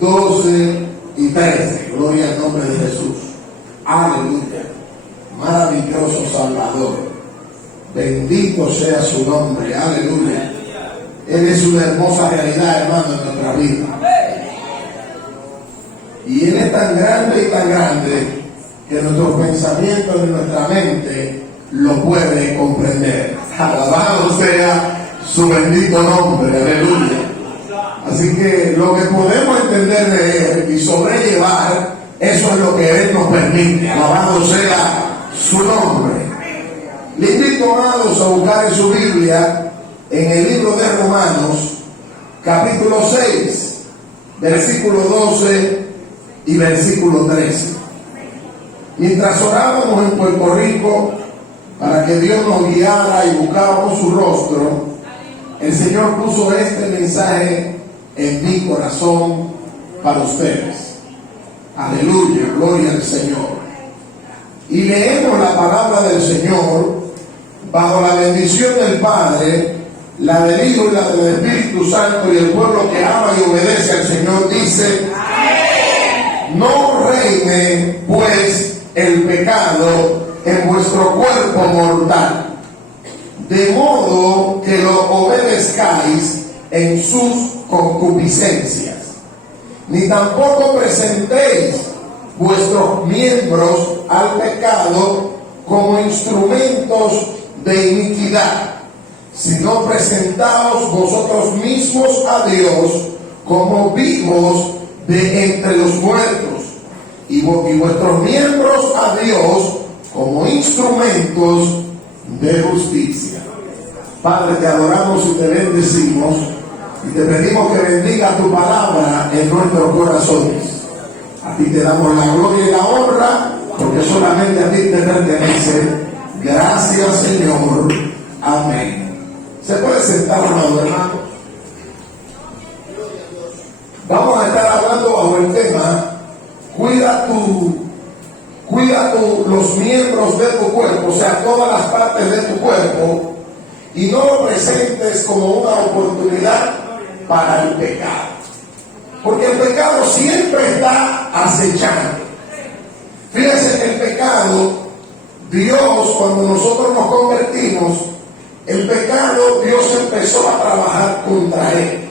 12 y 13. Gloria al nombre de Jesús. Aleluya. Maravilloso Salvador. Bendito sea su nombre. Aleluya. Él es una hermosa realidad, hermano, en nuestra vida. Y Él es tan grande que nuestros pensamientos y nuestra mente lo puede comprender. Alabado sea su bendito nombre. Aleluya. Así que lo que podemos entender de Él y sobrellevar, eso es lo que Él nos permite. Alabado sea su nombre. Le invito, amados, a buscar en su Biblia, en el libro de Romanos, capítulo 6, versículo 12 y versículo 13. Mientras orábamos en Puerto Rico para que Dios nos guiara y buscábamos su rostro, el Señor puso este mensaje en mi corazón para ustedes. Aleluya, gloria al Señor. Y leemos la palabra del Señor bajo la bendición del Padre, la del Hijo y la del Espíritu Santo, y el pueblo que ama y obedece al Señor dice: no reine pues el pecado en vuestro cuerpo mortal, de modo que lo obedezcáis en sus concupiscencias, ni tampoco presentéis vuestros miembros al pecado como instrumentos de iniquidad, sino presentaos vosotros mismos a Dios como vivos de entre los muertos, y vuestros miembros a Dios como instrumentos de justicia. Padre, te adoramos y te bendecimos y te pedimos que bendiga tu palabra en nuestros corazones. A ti te damos la gloria y la honra, porque solamente a ti te pertenece. Gracias, Señor. Amén. ¿Se puede sentar, amado hermano? Vamos a estar hablando bajo el tema: cuida los miembros de tu cuerpo, o sea, todas las partes de tu cuerpo, y no lo presentes como una oportunidad para el pecado. Porque el pecado siempre está acechando. Fíjense que el pecado, Dios, cuando nosotros nos convertimos, el pecado, Dios empezó a trabajar contra él.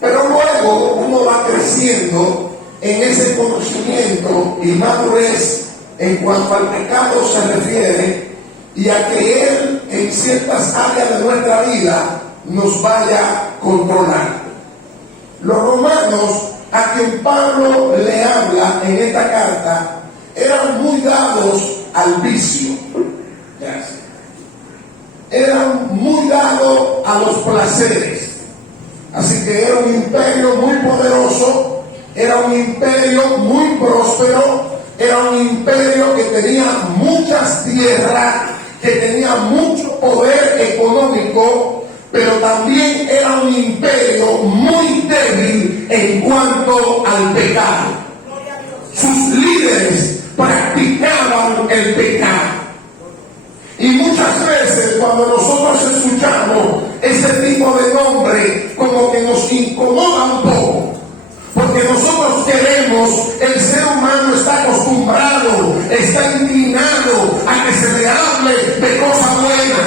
Pero luego uno va creciendo en ese conocimiento y madurez en cuanto al pecado se refiere, y a que Él en ciertas áreas de nuestra vida nos vaya controlando. Los romanos, a quien Pablo le habla en esta carta, eran muy dados al vicio. Eran muy dados a los placeres. Así que era un imperio muy poderoso, era un imperio muy próspero, era un imperio que tenía muchas tierras, que tenía mucho poder económico, pero también era un imperio muy débil en cuanto al pecado. Sus líderes practicaban el pecado. Y muchas veces cuando nosotros escuchamos ese tipo de nombre, como que nos incomoda un poco, porque nosotros queremos, el ser humano está acostumbrado, está inclinado a que se le hable de cosa buena,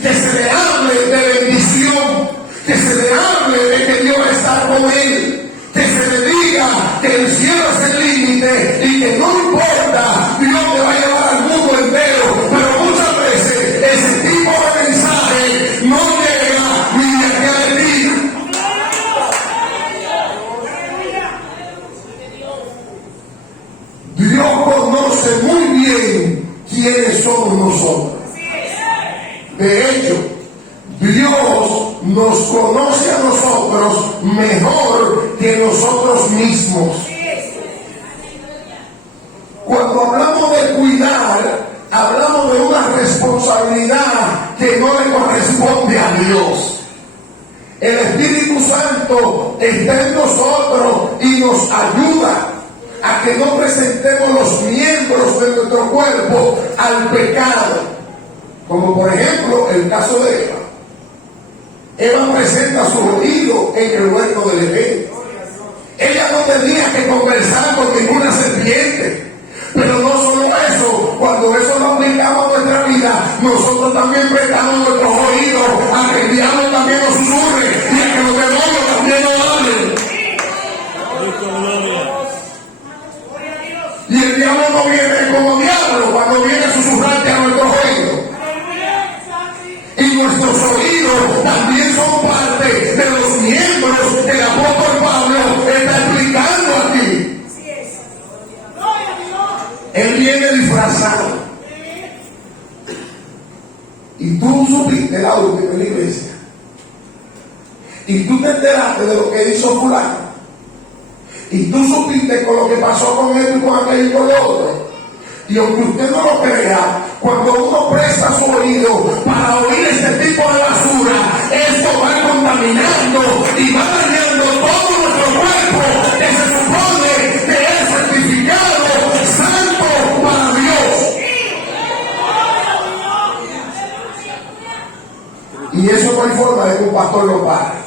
que se le hable de bendición, que se le hable de que Dios está con él, que se le diga que el cielo es el límite y que no importa, Dios te va a llevar al mundo entero. Pero muchas veces ese tipo de mensaje no llega ni de aquí a de ti. Dios conoce muy bien quiénes somos nosotros. De hecho, Dios nos conoce a nosotros mejor que nosotros mismos. Cuando hablamos de cuidar, hablamos de una responsabilidad que no le corresponde a Dios. El Espíritu Santo está en nosotros y nos ayuda a que no presentemos los miembros de nuestro cuerpo al pecado. Como por ejemplo el caso de Eva. Eva presenta su oído en el huerto del Edén. conversar con ninguna serpiente. Pero no solo eso, cuando eso lo aplicamos a nuestra vida, nosotros también prestamos nuestros oídos a que el diablo también nos susurre y a que los demonios también nos hablen. Y el diablo no viene como diablo cuando viene a susurrarte a nuestros oídos. Y nuestros oídos también son parte de los miembros que el apóstol Pablo está explicando aquí. Él viene disfrazado. Y tú supiste la última en la iglesia. Y tú te enteraste de lo que hizo fulano. Y tú supiste con lo que pasó con él y con aquel y con el otro. Y aunque usted no lo crea, cuando uno presta su oído para oír este tipo de basura, esto va contaminando y va dañando todo nuestro cuerpo, que se supone que es santificado, santo para Dios. Y eso no hay forma de que un pastor lo pare.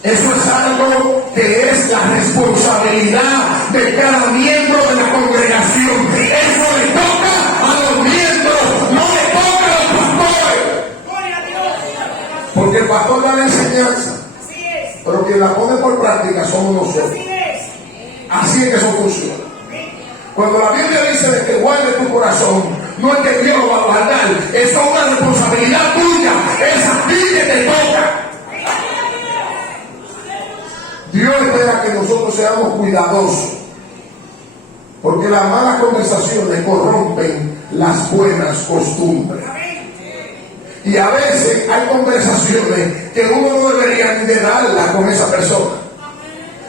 Eso es algo que es la responsabilidad de cada miembro de la congregación. Eso le toca a los miembros, no le toca a los pastores. Porque el pastor da la enseñanza, pero quien la pone por práctica somos nosotros. Así es que eso funciona. Cuando la Biblia dice de que guarde tu corazón, no es que Dios lo va a guardar, eso es una responsabilidad tuya, es a ti que te toca. Dios espera que nosotros seamos cuidadosos, porque las malas conversaciones corrompen las buenas costumbres. Y a veces hay conversaciones que uno no debería ni de darla con esa persona,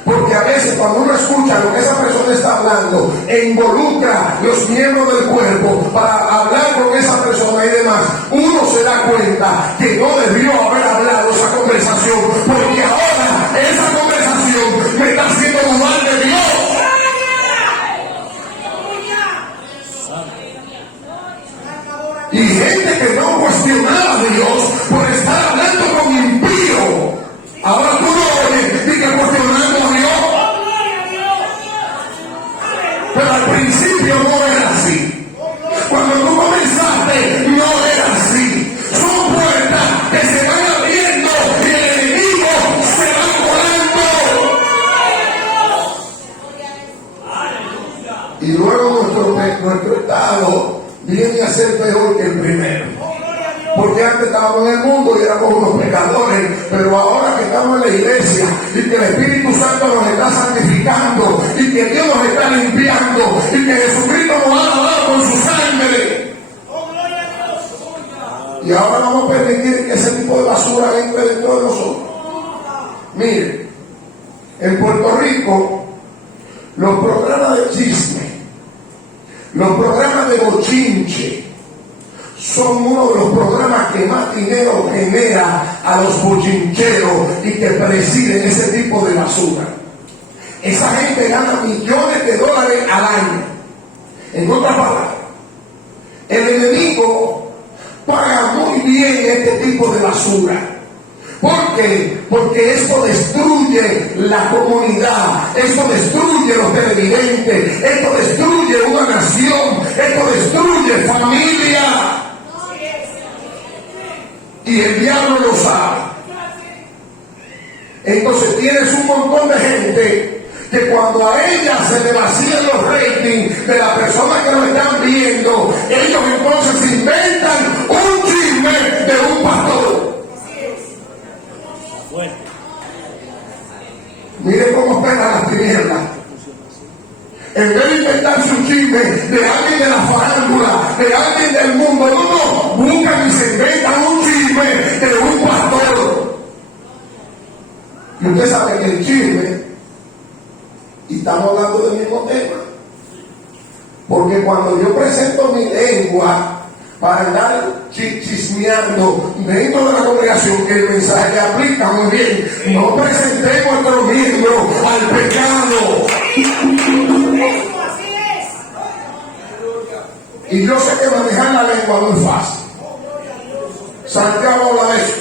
porque a veces cuando uno escucha lo que esa persona está hablando e involucra los miembros del cuerpo para hablar con esa persona y demás, uno se da cuenta que no debió haber hablado esa conversación, porque ahora esa conversación me está haciendo dudar de Dios. Y gente que no cuestionaba a Dios por estar hablando con impío, ahora tú lo oyes y que cuestionando a Dios. Pero al principio no era así. Cuando tú comenzaste no era así. Son puertas que se van abriendo y el enemigo se va colando. Y luego nuestro estado viene a ser peor que el primero. Porque antes estábamos en el mundo y éramos unos pecadores, pero ahora que estamos en la iglesia y que el Espíritu Santo nos está santificando y que Dios nos está limpiando y que Jesucristo nos ha lavado con su sangre, y ahora vamos a permitir que ese tipo de basura entre dentro de nosotros. Mire, en Puerto Rico los programas de chisme, los programas de bochinche son uno de los programas que más dinero genera a los bochincheros y que presiden ese tipo de basura. Esa gente gana millones de dólares al año. En otras palabras, el enemigo paga muy bien este tipo de basura. ¿Por qué? Porque esto destruye la comunidad, esto destruye los televidentes, esto destruye una nación, esto destruye familia. Y el diablo lo sabe. Entonces tienes un montón de gente que cuando a ella se le vacían los ratings de las personas que lo están viendo, ellos entonces inventan un chisme de un pastor. Mire cómo pegan las tinieblas. En vez de inventarse un chisme de alguien de la farándula, de alguien del mundo, no, buscan y se inventan un chisme de un pastor. Y usted sabe que el chisme, y estamos hablando del mismo tema, porque cuando yo presento mi lengua para andar chismeando dentro de la congregación, que el mensaje aplica muy bien, no presentemos a nuestros miembros al pecado. Y yo sé que manejar la lengua no es fácil. Santiago habla de eso.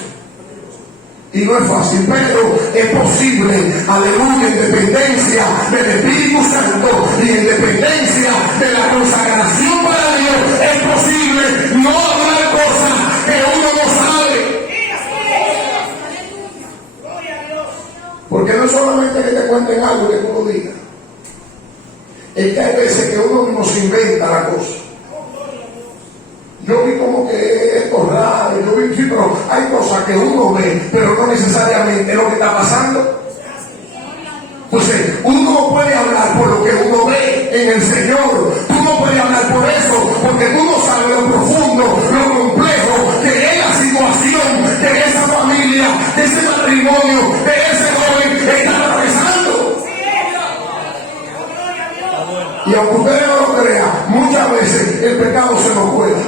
Y no es fácil, pero es posible, aleluya, en dependencia del Espíritu Santo y en dependencia de la consagración para Dios, es posible no hablar cosas que uno no sabe. Porque no es solamente que te cuenten algo que tú lo digas, es que hay veces que uno mismo se inventa la cosa. Yo vi como que esto es raro, yo vi, sí, pero hay cosas que uno ve, pero no necesariamente es lo que está pasando. Entonces, uno no puede hablar por lo que uno ve en el Señor. Tú no puedes hablar por eso, porque tú no sabes lo profundo, lo complejo que es la situación de esa familia, de ese matrimonio, de ese joven que está atravesando. Y aunque ustedes no lo crean, muchas veces el pecado se nos cuela.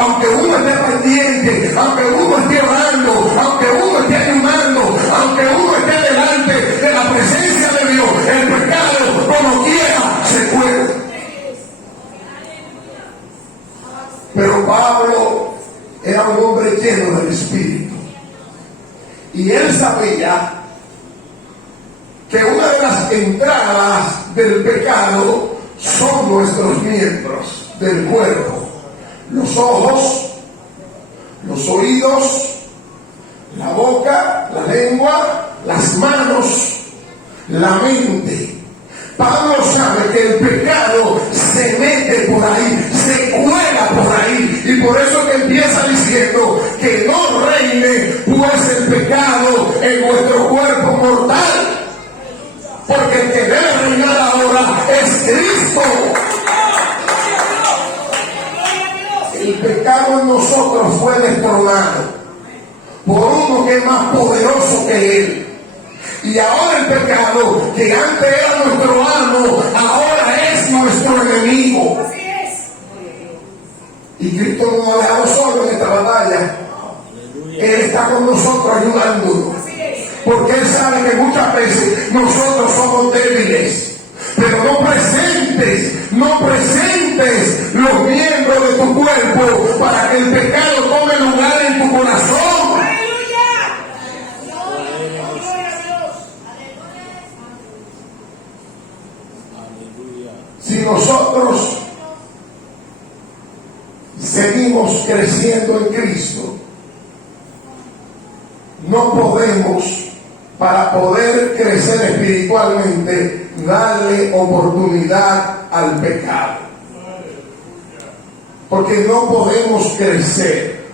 Aunque uno esté pendiente, aunque uno esté orando, aunque uno esté ayunando, aunque uno esté delante de la presencia de Dios, el pecado, como quiera, se cuela. Pero Pablo era un hombre lleno del Espíritu. Y él sabía que una de las entradas del pecado son nuestros miembros del cuerpo. Los ojos, los oídos, la boca, la lengua, las manos, la mente. Pablo sabe que el pecado se mete por ahí, se cuela por ahí, y por eso que empieza diciendo que no reine pues el pecado en vuestro cuerpo mortal, porque el que debe reinar ahora es Cristo. El pecado en nosotros fue destronado por uno que es más poderoso que él. Y ahora el pecado, que antes era nuestro amo, ahora es nuestro enemigo. Y Cristo no nos ha dejado solo en esta batalla. Él está con nosotros ayudándonos. Porque Él sabe que muchas veces nosotros somos débiles. Pero no presentes los miembros de tu cuerpo para que el pecado tome lugar en tu corazón. Si nosotros seguimos creciendo en Cristo, no podemos, para poder crecer espiritualmente, darle oportunidad al pecado. Porque no podemos crecer.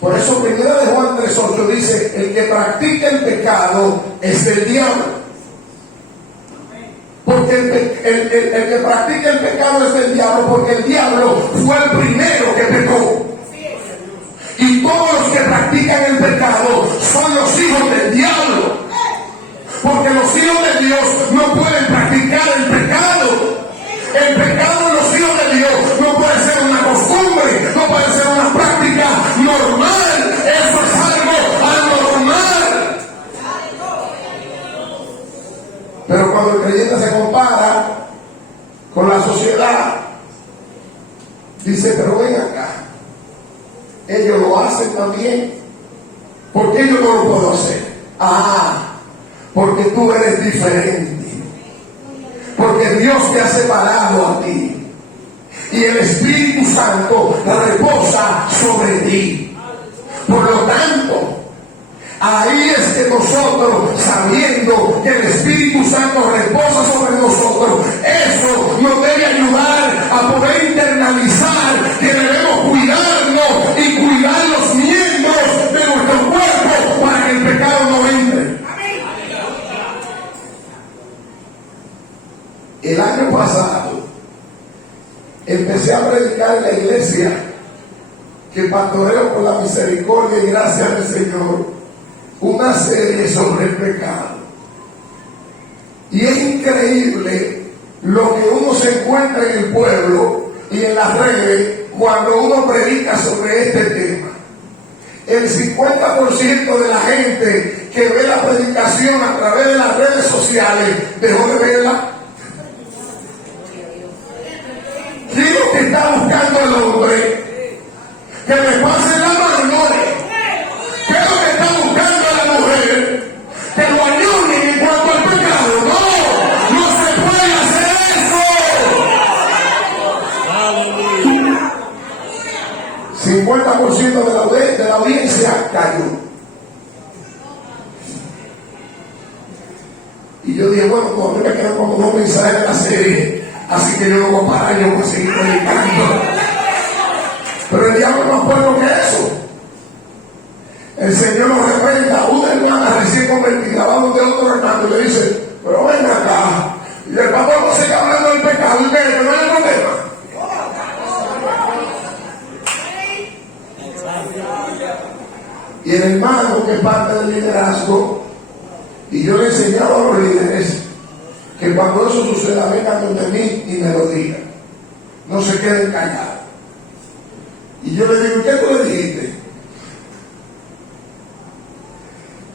Por eso 1 de Juan 3:8 dice: el que practica el pecado es del diablo. Porque el que practica el pecado es del diablo, porque el diablo fue el primero que pecó. Y todos los que practican el pecado son los hijos del diablo. Porque los hijos de Dios no pueden practicar el pecado. El pecado de los hijos de Dios no puede ser una costumbre, no puede ser una práctica normal. Eso es algo anormal. Pero cuando el creyente se compara con la sociedad, dice: pero ven acá, ellos lo hacen también, ¿por qué yo no lo puedo hacer? Porque tú eres diferente, porque Dios te ha separado a ti y el Espíritu Santo reposa sobre ti. Por lo tanto, ahí es que nosotros, sabiendo que el Espíritu Santo reposa sobre nosotros, eso nos debe ayudar a poder internalizar que debemos cuidarnos y cuidar los miembros de nuestro cuerpo para que el pecado no entre. El año pasado empecé a predicar en la iglesia que pastoreo por la misericordia y gracia del Señor una serie sobre el pecado. Y es increíble lo que uno se encuentra en el pueblo y en las redes cuando uno predica sobre este tema. El 50% de la gente que ve la predicación a través de las redes sociales dejó de verla. ¿Quién es lo que está buscando el hombre? Que le pase la mano cayó. Y yo dije, bueno, todavía me quedan como 2 mensajes de la serie, así que yo no voy a parar, yo voy a seguir predicando. Pero el diablo no es bueno que eso. El Señor nos recuerda, una hermana recién convertida va donde otro hermano y le dice, pero ven acá. Y el papá no se está hablando del pecado, y que no hay problema. Y el hermano, que es parte del liderazgo, y yo le enseñaba a los líderes que cuando eso suceda, vengan donde mí y me lo digan. No se queden callados. Y yo le digo, ¿qué tú le dijiste?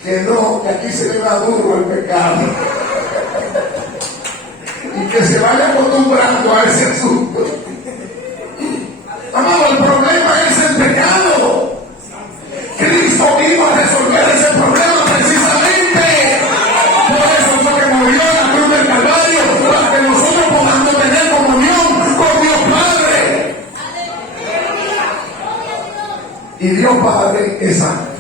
Que no, que aquí se le da duro el pecado. Y que se vaya acostumbrando a ese asunto. Amado, el problema es el pecado. Cristo vino a resolver ese problema precisamente. Por eso fue que murió en la cruz del Calvario, para que nosotros podamos tener comunión con Dios Padre. Y Dios Padre es santo.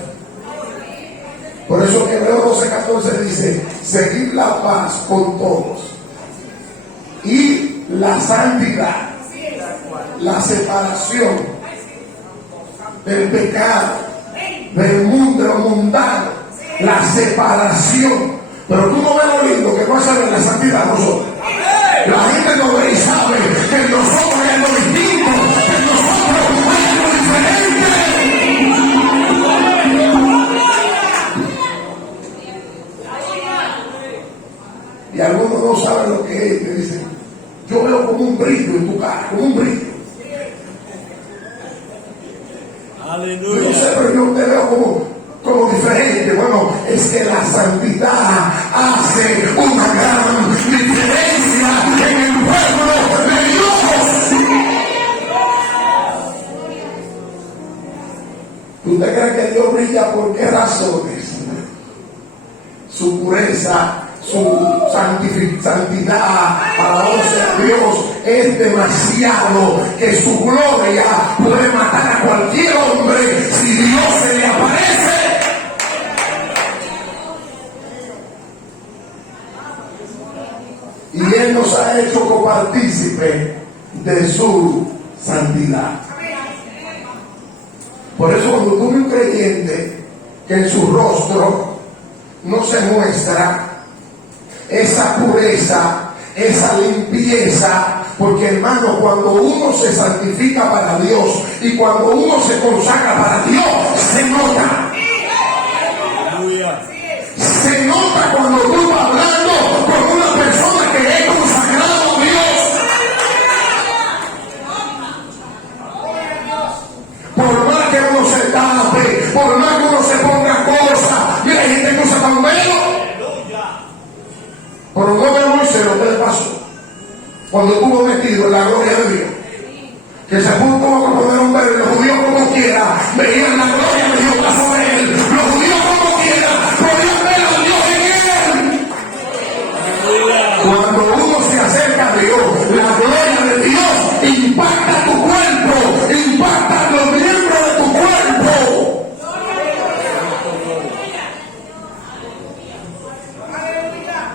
Por eso que Hebreos 12:14 dice, seguid la paz con todos y la santidad, la separación del pecado, del mundo, de lo mundano, la separación. Pero tú no ves lo lindo que pasa en la santidad nosotros. La gente no ve y sabe que nosotros es lo distinto, que nosotros es lo diferente. Y algunos no saben lo que es. Me dicen, yo veo como un brillo en tu cara, como un brillo. Aleluya. Yo no sé, pero yo te veo como diferente. Bueno, es que la santidad hace una gran diferencia en el pueblo de Dios. ¿Usted cree que Dios brilla por qué razones? Su pureza, su santidad, alabanza a Dios, es demasiado que su gloria puede matar a cualquier hombre si Dios se le aparece. Y Él nos ha hecho copartícipe de su santidad. Por eso cuando tú ves un creyente que en su rostro no se muestra esa pureza, esa limpieza, porque hermano, cuando uno se santifica para Dios y cuando uno se consagra para Dios, se nota. Se nota cuando tú vas hablando con una persona que es consagrado a Dios. Por más que uno se tape, por más que uno se ponga cosas, mira, hay gente que usa tan velo. Pero no me Moisés lo que le pasó cuando estuvo metido en la gloria de Dios, que se puso a poner un velo y los judíos como quiera veían la gloria de Dios sobre él. Los judíos como quiera podían ver a Dios en él. Cuando uno se acerca a Dios, la gloria de Dios impacta tu cuerpo, impacta los miembros de tu cuerpo.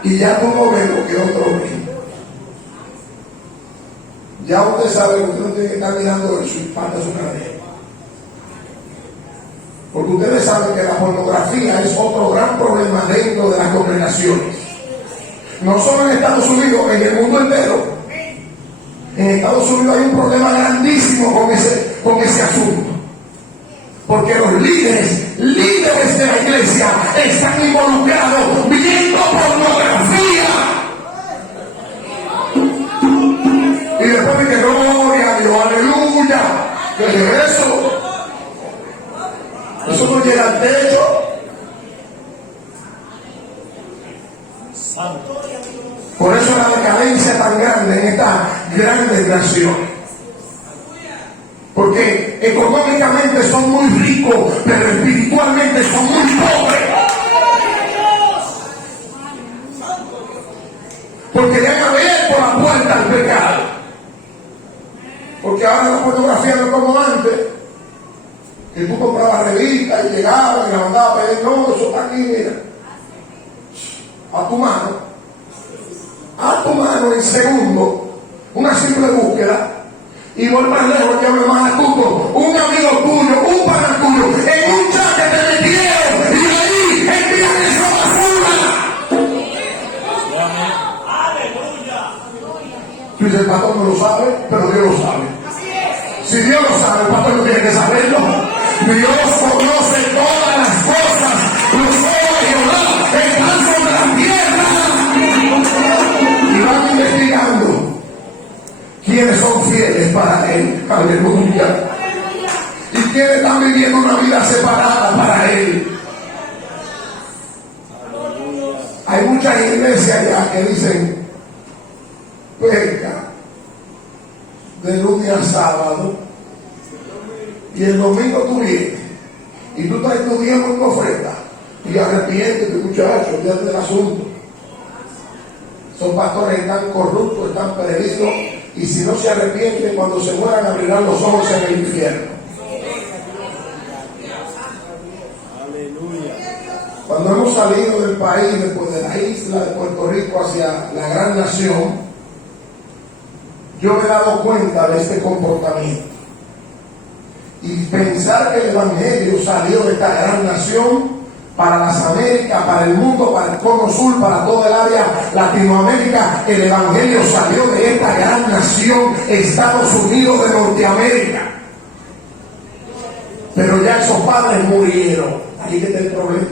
Y ya tú no ves lo que otro ve. Ya usted sabe que usted no tiene que estar mirando eso y parte su cadera. Porque ustedes saben que la pornografía es otro gran problema dentro de las congregaciones. No solo en Estados Unidos, en el mundo entero. En Estados Unidos hay un problema grandísimo con ese asunto. Porque los líderes de la iglesia están involucrados viendo pornografía. Y después de que gloria a Dios, aleluya. ¿Qué es eso? Eso no llega al techo. Por eso la decadencia tan grande en estas grandes naciones. Porque económicamente son muy ricos, pero espiritualmente son muy pobres. Porque le han abierto la puerta al pecado. Porque ahora la pornografía no es como antes, que tú comprabas revistas y llegabas sabe, no, eso está aquí, mira. A tu mano en segundo, una simple búsqueda. Y por más lejos que me más astuto, un amigo tuyo, un pana tuyo, en un chat que te metieron y ahí envían esa basura. Aleluya. Tú dices, el pastor no lo sabe, pero Dios lo sabe. Si Dios lo sabe, el pastor no tiene que saberlo. Dios conoce todas las cosas. Los ojos de Jehová están sobre la tierra. Y van investigando quiénes son fieles para Él. Aleluya. Y quienes están viviendo una vida separada para Él. Hay muchas iglesias ya que dicen, peca de lunes a sábado y el domingo tú vienes y tú estás estudiando una ofrenda y arrepiéntete, muchachos, olvídate del asunto. Son pastores que están corruptos, están perdidos, y si no se arrepienten, cuando se mueran abrirán los ojos en el infierno. Aleluya. Cuando hemos salido del país, después de la isla de Puerto Rico hacia la gran nación, yo me he dado cuenta de este comportamiento. Y pensar que el Evangelio salió de esta gran nación para las Américas, para el mundo, para el cono sur, para toda el área Latinoamérica, el Evangelio salió de esta gran nación, Estados Unidos de Norteamérica. Pero ya esos padres murieron. Ahí está el problema.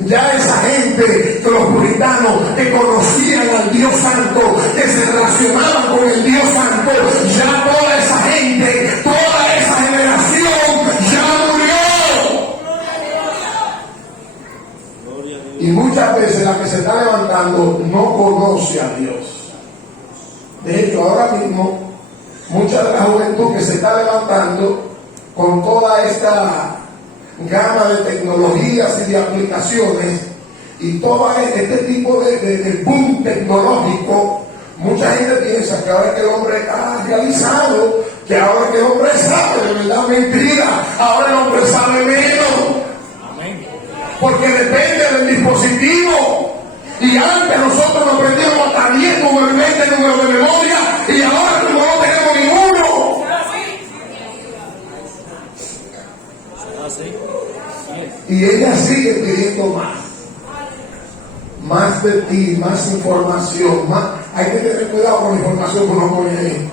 Ya esa gente, los puritanos que conocían al Dios Santo, que se relacionaban con el Dios Santo, ya toda esa gente, toda esa generación ya murió. Y muchas veces la que se está levantando no conoce a Dios. De hecho, ahora mismo, mucha de la juventud que se está levantando con toda esta gama de tecnologías y de aplicaciones y todo este tipo de boom tecnológico, mucha gente piensa que ahora que el hombre ha realizado, que ahora que el hombre sabe, de verdad mentira, ahora el hombre sabe menos. Amén. Porque depende del dispositivo. Y antes nosotros nos prendíamos hasta 10 números de memoria, y ahora como no tenemos ninguno. Y ella sigue pidiendo más de ti, más información, más. Hay que tener cuidado con la información que uno pone ahí,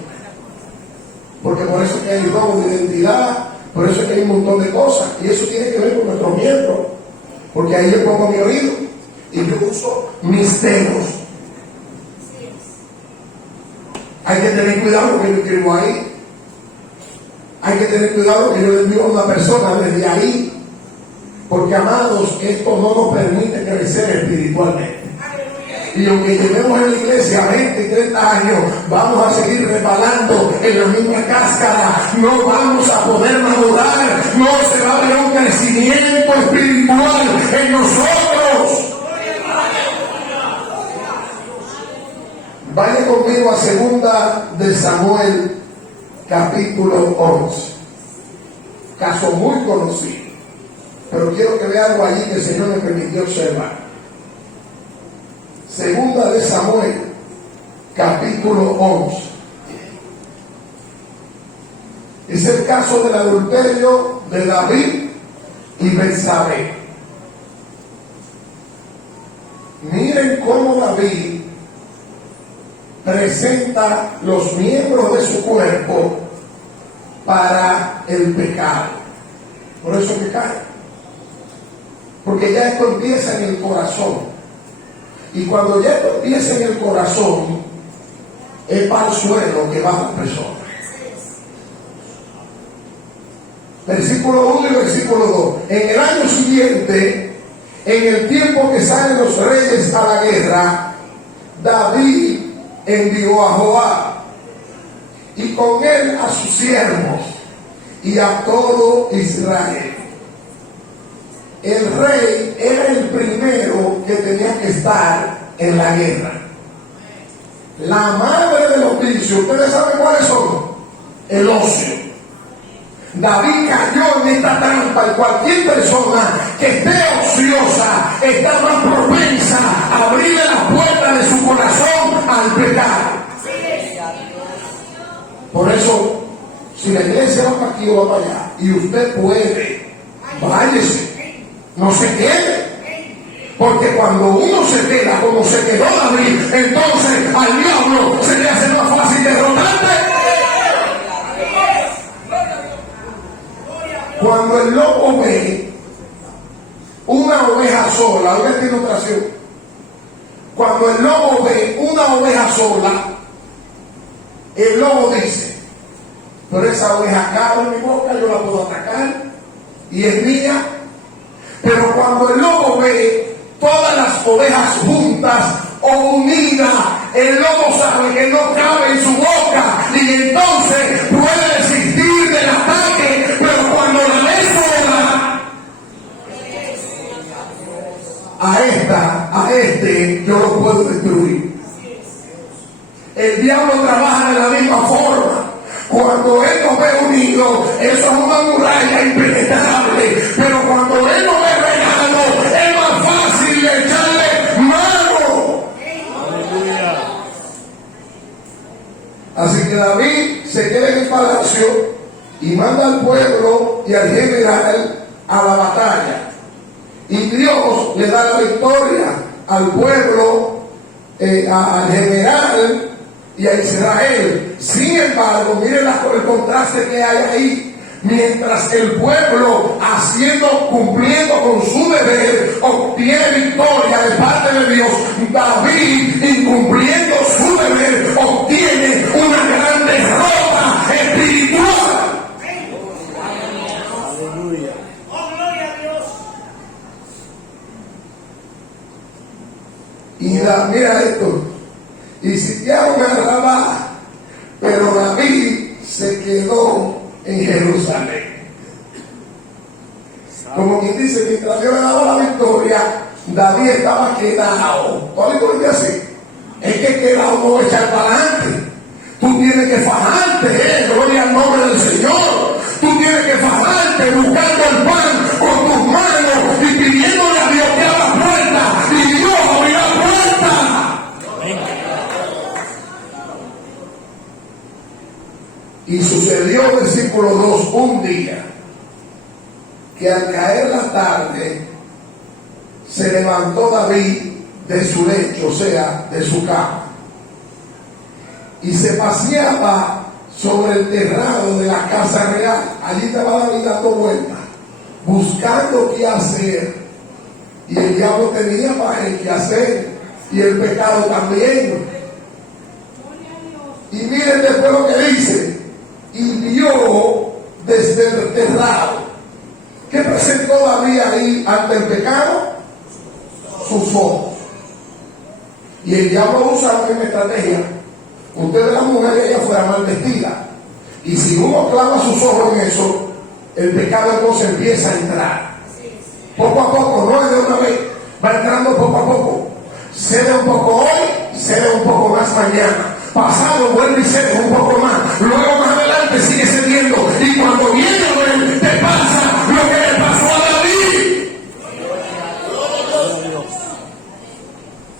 porque por eso es que hay robo de identidad, por eso es que hay un montón de cosas, y eso tiene que ver con nuestro miembro, porque ahí yo pongo mi oído y yo uso mis dedos. Hay que tener cuidado con lo que yo escribo ahí. Hay que tener cuidado que yo le envío a una persona desde ahí, porque amados, esto no nos permite crecer espiritualmente. Y aunque llevemos en la iglesia 20 y 30 años, vamos a seguir resbalando en la misma cáscara, no vamos a poder madurar, no se va a ver un crecimiento espiritual en nosotros. Vaya conmigo a 2 de Samuel, capítulo 11. Caso muy conocido, pero quiero que vea algo allí que el Señor me permitió observar. 2 de Samuel, capítulo 11. Es el caso del adulterio de David y Betsabé. Miren cómo David presenta los miembros de su cuerpo para el pecado. Por eso que cae. Porque ya esto empieza en el corazón. Y cuando ya esto empieza en el corazón, es para el suelo que va la persona. Versículo 1 y versículo 2. En el año siguiente, en el tiempo que salen los reyes a la guerra, David envió a Joab y con él a sus siervos y a todo Israel. El rey era el primero que tenía que estar en la guerra. La madre de los vicios, ¿ustedes saben cuáles son? El ocio. David cayó en esta trampa y cualquier persona que esté ociosa está más propensa a abrirle las puertas de su corazón al pecado. Por eso, si la iglesia va para aquí o va para allá y usted puede, váyase, no se quede. Porque cuando uno se queda como se quedó David, entonces al diablo se le hace más fácil derrotarte. Cuando el lobo ve una oveja sola, oiga esta ilustración. Cuando el lobo ve una oveja sola, el lobo dice: pero esa oveja cabe en mi boca, yo la puedo atacar y es mía. Pero cuando el lobo ve todas las ovejas juntas o unidas, el lobo sabe que no cabe en su boca y entonces puede resistir del ataque. Pero cuando la ve sola, a este yo lo puedo destruir. El diablo trabaja de la misma forma. Cuando él nos ve unidos, eso es una muralla impenetrable. Pero cuando él nos ve regado, es más fácil echarle mano. Aleluya. Así que David se queda en el palacio y manda al pueblo y al general a la batalla. Y Dios le da la victoria al pueblo, al general y a Israel. Sin embargo, miren el contraste que hay ahí. Mientras el pueblo, cumpliendo con su deber, obtiene victoria de parte de Dios, David, incumpliendo su deber, obtiene una gran derrota espiritual. Aleluya. Oh, gloria a Dios. Y mira esto. Y sitiaron a Rabá, pero David se quedó en Jerusalén. Como quien dice, mientras Dios le daba la victoria, David estaba quedado. ¿Tú has así? Es que quedado no va a echar para adelante. Tú tienes que fajarte, gloria al nombre del Señor. Tú tienes que fajarte buscando el pan con tus manos y pidiéndole a Dios que abra puertas. Y Dios abrirá puertas. Y sucedió, versículo 2, un día que al caer la tarde se levantó David de su lecho, o sea, de su cama, y se paseaba sobre el terrado de la casa real. Allí estaba David dando vueltas, buscando qué hacer, y el diablo tenía para él qué hacer, y el pecado también. Y miren después lo que dice: y vio desde el terrado. ¿Qué presentó David ahí ante el pecado? Sus ojos. Y el diablo usa la misma estrategia. Usted ve la mujer que ella fuera mal vestida, y si uno clava sus ojos en eso, el pecado entonces empieza a entrar. Poco a poco, no es de una vez, va entrando poco a poco. Cede un poco hoy, cede un poco más mañana. Pasado vuelve y cede un poco más. Luego más adelante sigue cediendo. Y cuando viene a ver, te pasa lo que le pasó a David.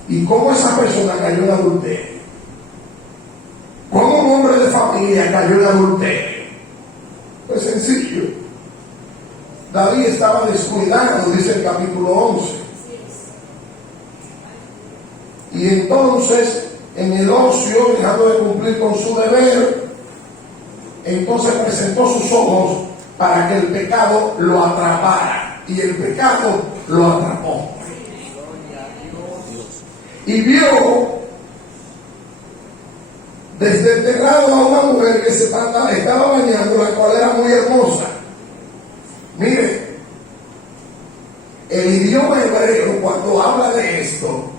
¿Y cómo esa persona cayó en adulterio? ¿Cómo un hombre de familia cayó en adulterio? Pues sencillo. David estaba descuidado, dice el capítulo 11. Y entonces, en el ocio, dejando de cumplir con su deber, entonces presentó sus ojos para que el pecado lo atrapara. Y el pecado lo atrapó. Y vio desde el terrado a una mujer que se estaba bañando, la cual era muy hermosa. Mire, el idioma hebreo, cuando habla de esto,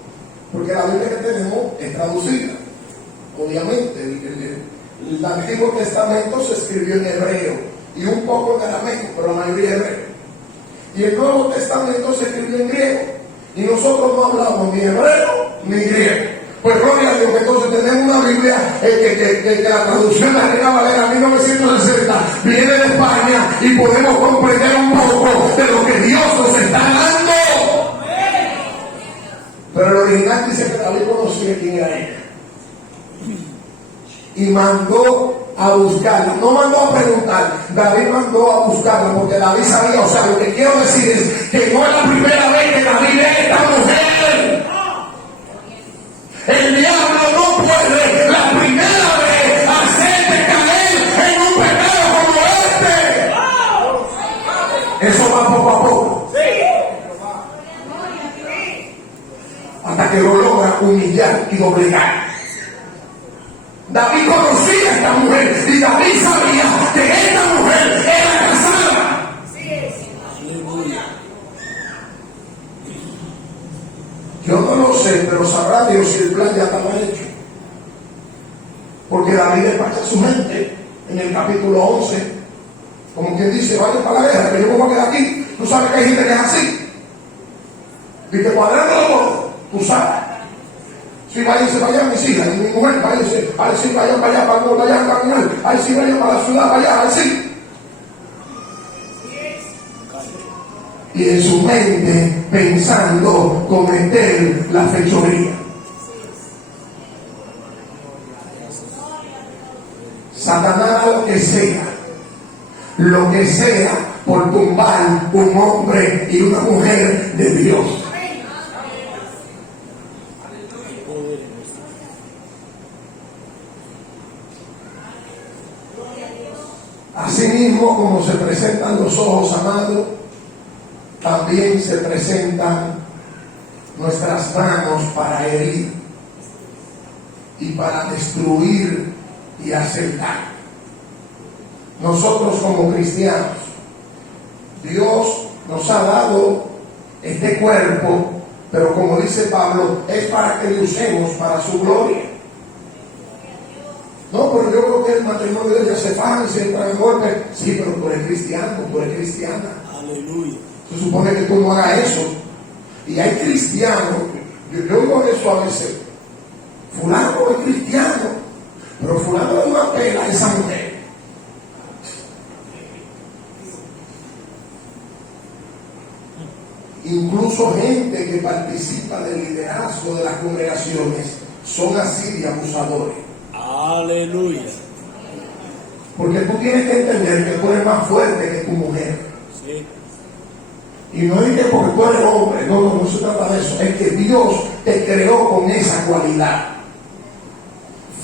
porque la Biblia que tenemos es traducida, obviamente, el Antiguo Testamento se escribió en hebreo y un poco en arameo, pero la mayoría es hebreo. Y el Nuevo Testamento se escribió en griego, y nosotros no hablamos ni hebreo ni griego. Pues gloria a Dios que entonces tenemos una Biblia que la traducción de la Reina Valera 1960 viene de España y podemos comprender un poco de lo que Dios nos está dando. Pero el original dice que David conocía quién era ella y mandó a buscarla. No mandó a preguntar, David mandó a buscarla porque David sabía. O sea, lo que quiero decir es que no es la primera vez que David ve a esta mujer. El diablo no puede la primera vez hacerte caer en un pecado como este. Eso va poco a poco. Hasta que lo logra humillar y doblegar. David conocía a esta mujer y David sabía que esta mujer era casada. Yo no lo sé, pero sabrá Dios si el plan ya estaba hecho. Porque David despacha a su mente en el capítulo 11, como quien dice, vaya para la guerra, que yo me voy a quedar aquí. Tú sabes que hay gente que es así. Y que cuadrándolo todo, tú sabes. Si váyanse para allá, mis hijas, y mi mujer, váyanse, ay sí, vayan para allá, para allá, caminar, ay sí, vayan para la ciudad, para allá, ay sí. Y en su mente pensando cometer la fechoría. Satanás lo que sea por tumbar un hombre y una mujer de Dios. Asimismo, como se presentan los ojos, amados, también se presentan nuestras manos para herir y para destruir y hacer daño. Nosotros como cristianos, Dios nos ha dado este cuerpo, pero como dice Pablo, es para que lo usemos para su gloria. No, pero yo creo que el matrimonio de ella se faja y se entra en golpe. Sí, pero tú eres cristiano, tú eres cristiana. Aleluya. Se supone que tú no hagas eso. Y hay cristianos, yo digo eso a veces, fulano es cristiano, pero fulano es una pela a esa mujer. Incluso gente que participa del liderazgo de las congregaciones son así de abusadores. Aleluya. Porque tú tienes que entender que tú eres más fuerte que tu mujer. Sí. Y no es que porque tú eres hombre, no se trata de eso. Es que Dios te creó con esa cualidad.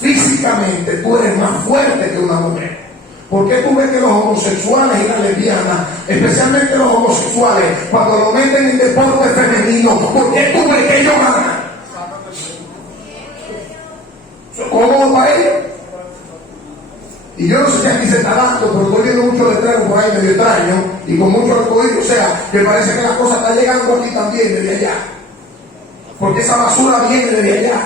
Físicamente tú eres más fuerte que una mujer. ¿Por qué tú ves que los homosexuales y las lesbianas, especialmente los homosexuales, cuando lo meten en deporte femenino, por qué tú ves que ellos ganan? ¿Cómo para ellos? Y yo no sé si aquí se está dando, pero estoy viendo muchos letreros por ahí medio extraños y con mucho arcoíris. O sea, que parece que la cosa está llegando aquí también desde allá. Porque esa basura viene desde allá.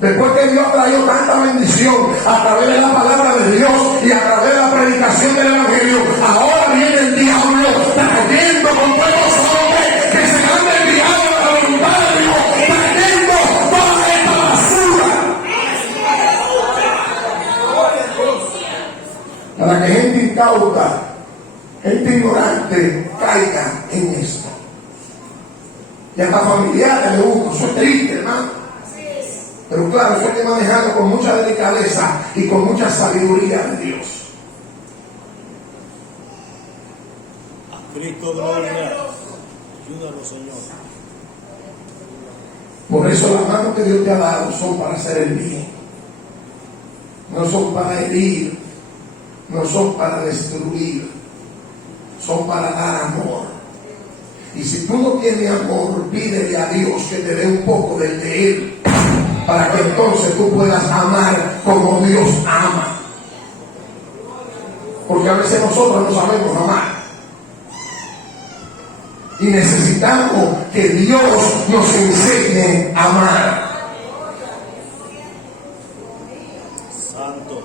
Después que Dios trajo tanta bendición a través de la palabra de Dios y a través de la predicación del Evangelio, ahora viene el diablo trayendo con buenos hombres que se han desviado de la voluntad de Dios, trayendo toda esta basura. Para que gente incauta, gente ignorante caiga en esto. Y hasta familiares de uno, eso es triste, hermano. Pero claro, eso hay que manejarlo con mucha delicadeza y con mucha sabiduría de Dios. A Cristo gloria. Ayúdanos, Señor. Por eso las manos que Dios te ha dado son para hacer el bien. No son para herir, no son para destruir, son para dar amor. Y si tú no tienes amor, pídele a Dios que te dé un poco del de Él, para que entonces tú puedas amar como Dios ama. Porque a veces nosotros no sabemos amar. Y necesitamos que Dios nos enseñe a amar. Santo.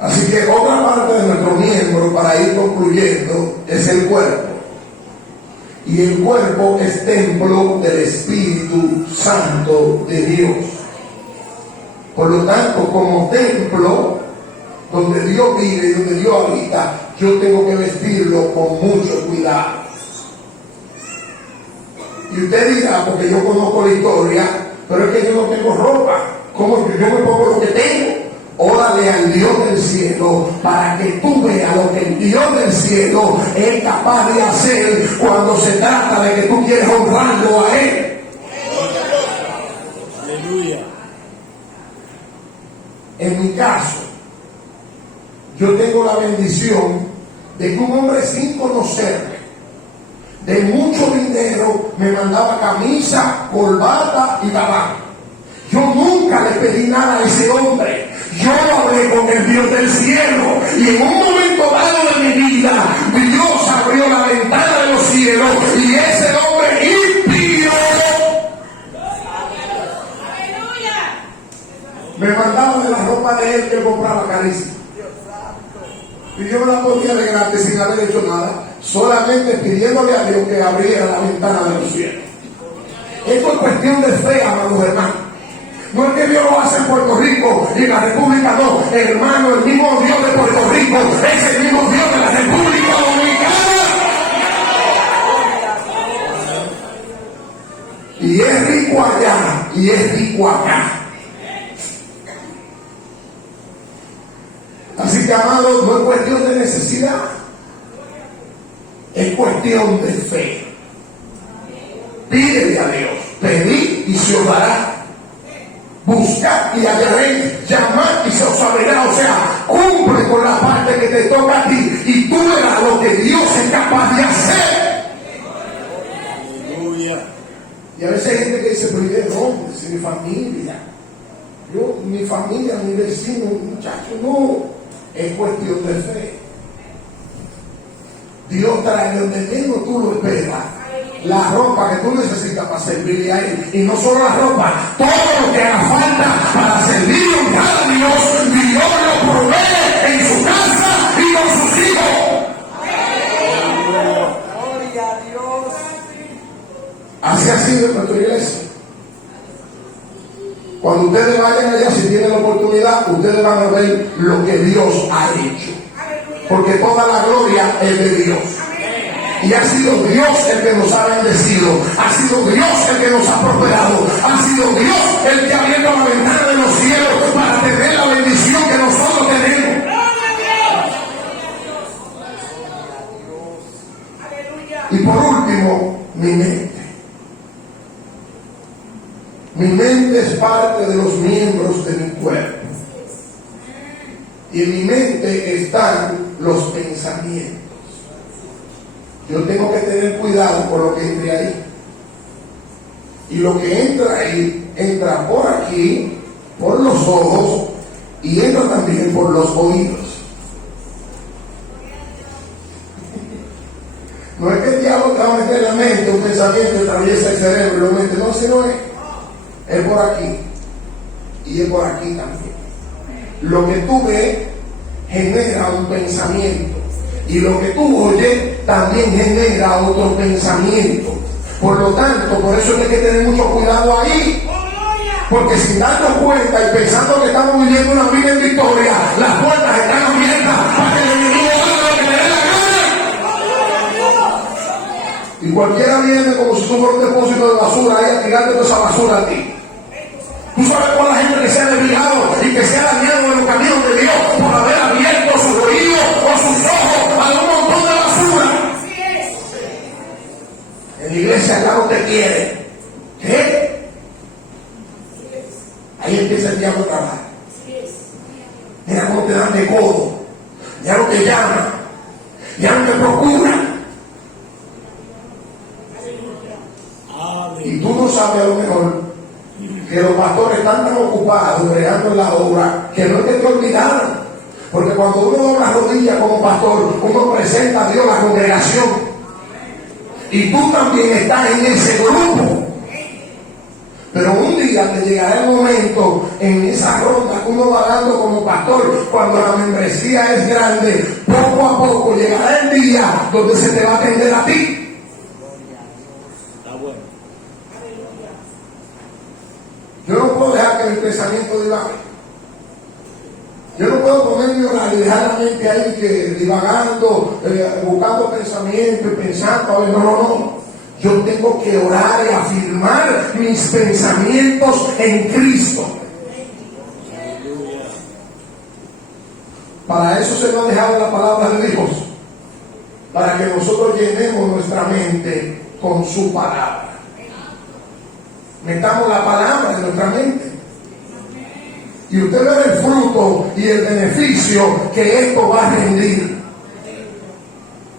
Así que otra parte de nuestro miembro, para ir concluyendo, es el cuerpo. Y el cuerpo es templo del Espíritu Santo de Dios. Por lo tanto, como templo donde Dios vive y donde Dios habita, yo tengo que vestirlo con mucho cuidado. Y usted dirá, porque yo conozco la historia, pero es que yo no tengo ropa. ¿Cómo yo me pongo lo que tengo? Órale al Dios del cielo para que tú veas lo que el Dios del cielo es capaz de hacer cuando se trata de que tú quieres honrarlo a Él. Aleluya. En mi caso, yo tengo la bendición de que un hombre sin conocerme, de mucho dinero, me mandaba camisa, corbata y gabán. Yo nunca le pedí nada a ese hombre. Yo hablé con el Dios del cielo y en un momento dado de mi vida, Dios abrió la ventana de los cielos y ese hombre impío me mandaba de la ropa de él que compraba carísima. Y yo me la ponía de gratis sin haber hecho nada, solamente pidiéndole a Dios que abriera la ventana de los cielos. Esto es cuestión de fe, amados hermanos. No es que Dios lo hace en Puerto Rico y en la República, no, hermano, el mismo Dios de Puerto Rico es el mismo Dios de la República Dominicana. Y es rico allá y es rico acá. Así que, amados, no es cuestión de necesidad, es cuestión de fe. Pídele a Dios, pedid y se os dará. Buscad y hallaréis, llamad y se os abrirá. O sea, cumple con la parte que te toca a ti y tú verás lo que Dios es capaz de hacer. Aleluya. Y a veces hay gente que dice, pero ¿y de dónde? Si mi familia, mi familia, mi vecino, muchacho, no. Es cuestión de fe. Dios trae donde menos tú lo esperas la ropa que tú necesitas para servirle a Él. Y no solo la ropa, todo lo que haga falta para servir y honrar a Dios, Dios lo provee en su casa y con sus hijos. Gloria a Dios. Así ha sido en nuestra iglesia. Cuando ustedes vayan allá, si tienen la oportunidad, ustedes van a ver lo que Dios ha hecho. Porque toda la gloria es de Dios. Y ha sido Dios el que nos ha bendecido. Ha sido Dios el que nos ha prosperado. Ha sido Dios el que ha abierto la ventana de los cielos para tener la bendición que nosotros tenemos. Y por último, mi mente. Mi mente es parte de los miembros de mi cuerpo. Y en mi mente están los pensamientos. Yo tengo que tener cuidado por lo que entre ahí. Y lo que entra ahí, entra por aquí, por los ojos, y entra también por los oídos. No es que el diablo te va a meter en la mente un pensamiento que atraviesa el cerebro y lo mete, no, sino es por aquí y es por aquí también. Lo que tú ves genera un pensamiento y lo que tú oyes también genera otro pensamiento. Por lo tanto, por eso hay que tener mucho cuidado ahí, porque sin darnos cuenta y pensando que estamos viviendo una vida en victoria, las puertas están abiertas para que el enemigo haga lo que le dé la gana. Y cualquiera viene como si tú fueras un depósito de basura ahí a tirarte toda esa basura a ti. Tú sabes cuál es la gente que se ha desviado y que se ha dañado en los caminos de Dios por haber abierto sus oídos o sus ojos a un montón de basura. En la iglesia ya no te quiere. ¿Qué? Ahí empieza el diablo a trabajar. Mira cómo te dan de codo. Ya no te llaman. Ya no te procuran. Y tú no sabes a lo mejor que los pastores están tan ocupados bregando en la obra que no es que te olvidaron. Porque cuando uno dobla rodillas como pastor, uno presenta a Dios a la congregación. Y tú también estás en ese grupo. Pero un día te llegará el momento en esa ronda que uno va dando como pastor, cuando la membresía es grande, poco a poco llegará el día donde se te va a atender a ti. mi pensamiento divague. Yo no puedo ponerme a orar y dejar la mente ahí que divagando, buscando pensamientos y pensando, a ver, no. Yo tengo que orar y afirmar mis pensamientos en Cristo. Para eso se nos ha dejado la palabra de Dios, para que nosotros llenemos nuestra mente con su palabra. Metamos la palabra en nuestra mente. Y usted ve el fruto y el beneficio que esto va a rendir.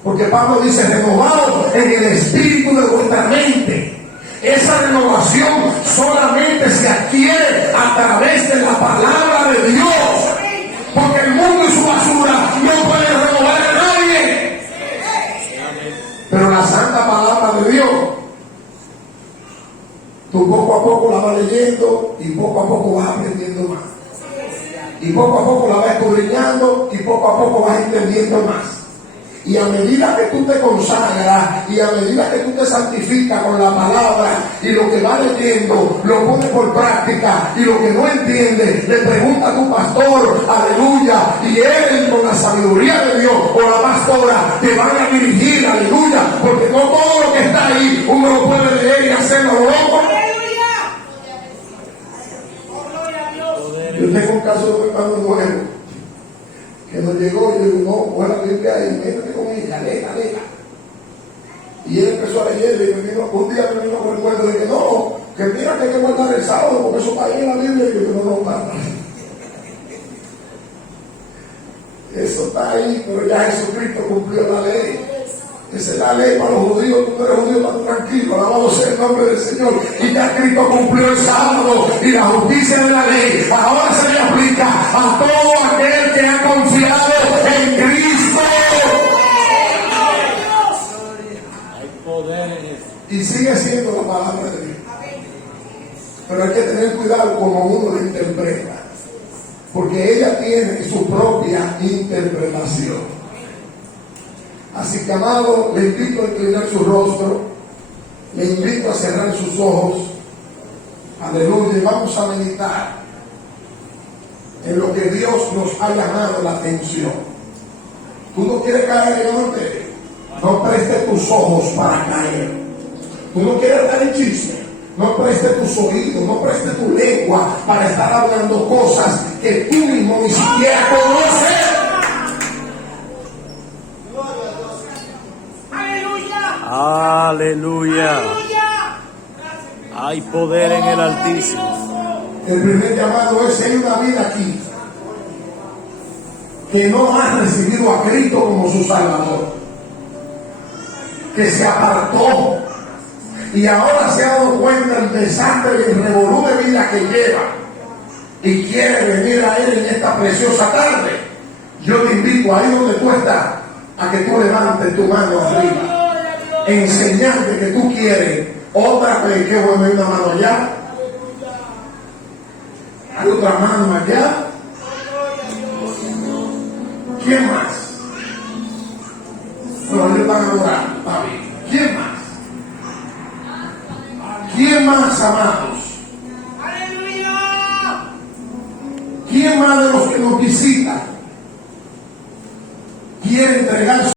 Porque Pablo dice, renovado en el espíritu de vuestra mente. Esa renovación solamente se adquiere a través de la palabra de Dios. Porque el mundo y su basura no pueden renovar a nadie. Pero la santa palabra de Dios, tú poco a poco la vas leyendo y poco a poco vas aprendiendo más. Y poco a poco la vas escudriñando y poco a poco vas entendiendo más. Y a medida que tú te consagras y a medida que tú te santificas con la palabra y lo que vas leyendo lo pones por práctica, y lo que no entiendes le pregunta a tu pastor, aleluya, y él con la sabiduría de Dios o la pastora te van a dirigir, aleluya, porque no todo lo que está ahí uno lo puede leer y hacerlo loco. Yo tengo un caso de un hermano nuevo que nos llegó y yo digo, no, coge la Biblia y métete con ella, léela. Y él empezó a leer y un día me vino con el cuento de que no, que mira que hay que guardar el sábado porque eso está ahí en la Biblia. Y yo digo, no, para. Eso está ahí, pero ya Jesucristo cumplió la ley. Esa es la ley para los judíos. Tú no eres judío, estás tranquilo, alabado sea el nombre del Señor. Y ya Cristo cumplió el sábado y la justicia de la ley ahora se le aplica a todo aquel que ha confiado en Cristo. Hay poder en eso. Y sigue siendo la palabra de Dios. Pero hay que tener cuidado como uno la interpreta, porque ella tiene su propia interpretación. Así que, amado, le invito a inclinar su rostro, le invito a cerrar sus ojos, aleluya, y vamos a meditar en lo que Dios nos ha llamado la atención. Tú no quieres caer en adulterio, no prestes tus ojos para caer. Tú no quieres dar el chisme, no prestes tus oídos, no prestes tu lengua para estar hablando cosas que tú mismo ni siquiera conoces. Aleluya. Hay poder en el Altísimo. El primer llamado es: hay una vida aquí que no ha recibido a Cristo como su Salvador, que se apartó y ahora se ha dado cuenta del desastre y el revolú de vida que lleva y quiere venir a Él en esta preciosa tarde. Yo te invito ahí donde tú estás a que tú levantes tu mano arriba, enseñarte que tú quieres otra vez. Que bueno, hay una mano allá, hay otra mano allá. ¿Quién más? No, ellos van a orar, está bien. ¿Quién más? ¿Quién más, amados? ¿Quién más de los que nos visitan quiere entregar